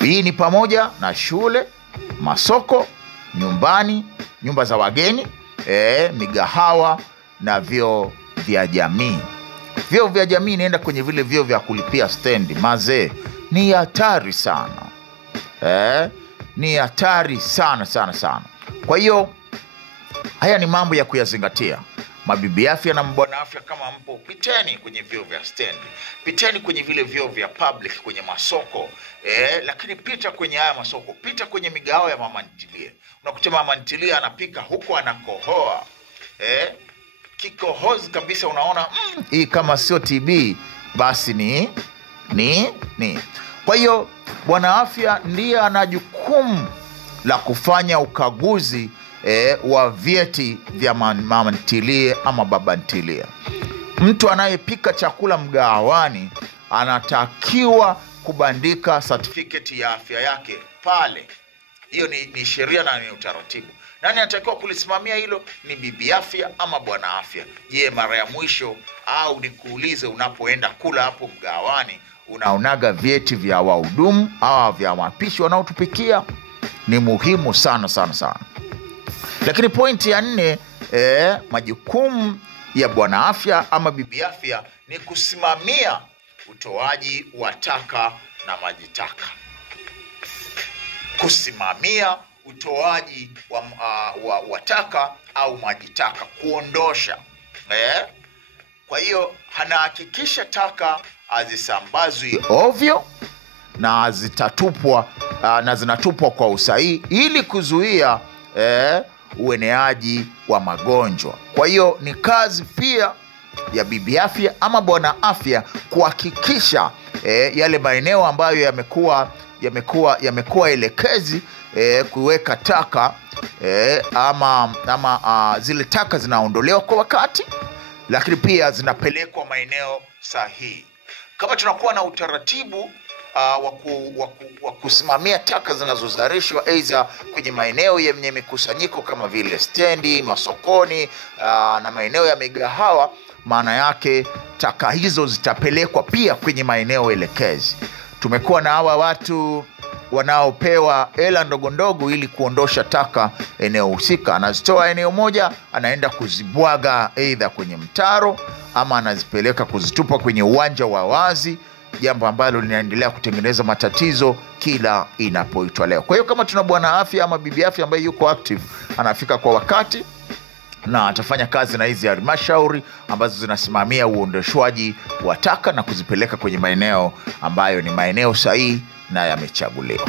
Hii ni pamoja na shule, masoko, nyumbani, nyumba za wageni, migahawa na vyoo vya jamii. Vyoo vya jamii inaenda kwenye vile vyoo vya kulipia stendi. Mazee, ni hatari sana. Ni hatari sana sana sana. Kwa hiyo haya ni mambo ya kuyazingatia. Mabibi afya na mbwana afya, kama mpo, piteni kwenye vyoo vya stendi, piteni kwenye vile vyoo vya public, kwenye masoko. Lakini pita kwenye haya masoko, pita kwenye migao ya mama ntilie. Unakuta mama ntilie anapika huko anakohoa. Kikohozi kabisa, unaona hii kama sio TB basi ni. Kwa hiyo bwana afya ndiye ana jukumu la kufanya ukaguzi wa vyeti vya mama ntilie ama baba ntilie. Mtu anayepika chakula mgahawani anatakiwa kubandika certificate ya afya yake pale. Hiyo ni sheria na ni utaratibu. Nani anatakiwa kulisimamia hilo? Ni bibi afya ama bwana afya. Je, mara ya mwisho au nikuulize, unapoenda kula hapo mgahawani unaonaga vyeti vya wahudumu au vya mapishi wanaotupikia? Ni muhimu sana sana sana. Lakini pointi ya 4, majukumu ya bwana afya ama bibi afya ni kusimamia utoaji wa taka na maji taka. Kusimamia utoaji wa taka au maji taka, kuondosha. Kwa hiyo anahakikisha taka hazisambazwi ovyo na zitatupwa na zinatupwa kwa usahihi ili kuzuia ueneaji wa magonjwa. Kwa hiyo ni kazi pia ya bibi afya ama bwana afya kuhakikisha yale maeneo ambayo yamekuwa elekezi kuweka taka ama zile taka zinaondolewa kwa wakati, lakini pia zinapelekwa maeneo sahihi. Kama tunakuwa na utaratibu wa kusimamia taka zinazozalishwa aidha kwenye maeneo yenye mikusanyiko kama vile stendi, masokoni na maeneo ya migahawa, maana yake taka hizo zitapelekwa pia kwenye maeneo elekezi. Tumekuwa na hawa watu wanaopewa hela ndogo ndogo ili kuondosha taka eneo husika. Anazitoa eneo moja, anaenda kuzibwaga aidha kwenye mtaro ama anazipeleka kuzitupa kwenye uwanja wa wazi, jambo ambalo linaendelea kutengeneza matatizo kila inapoitwa leo. Kwa hiyo kama tuna bwana afya ama bibi afya ambaye yuko active, anafika kwa wakati na atafanya kazi na hizi halmashauri ambazo zinasimamia uondoshwaji wa taka na kuzipeleka kwenye maeneo ambayo ni maeneo sahihi na yamechaguliwa.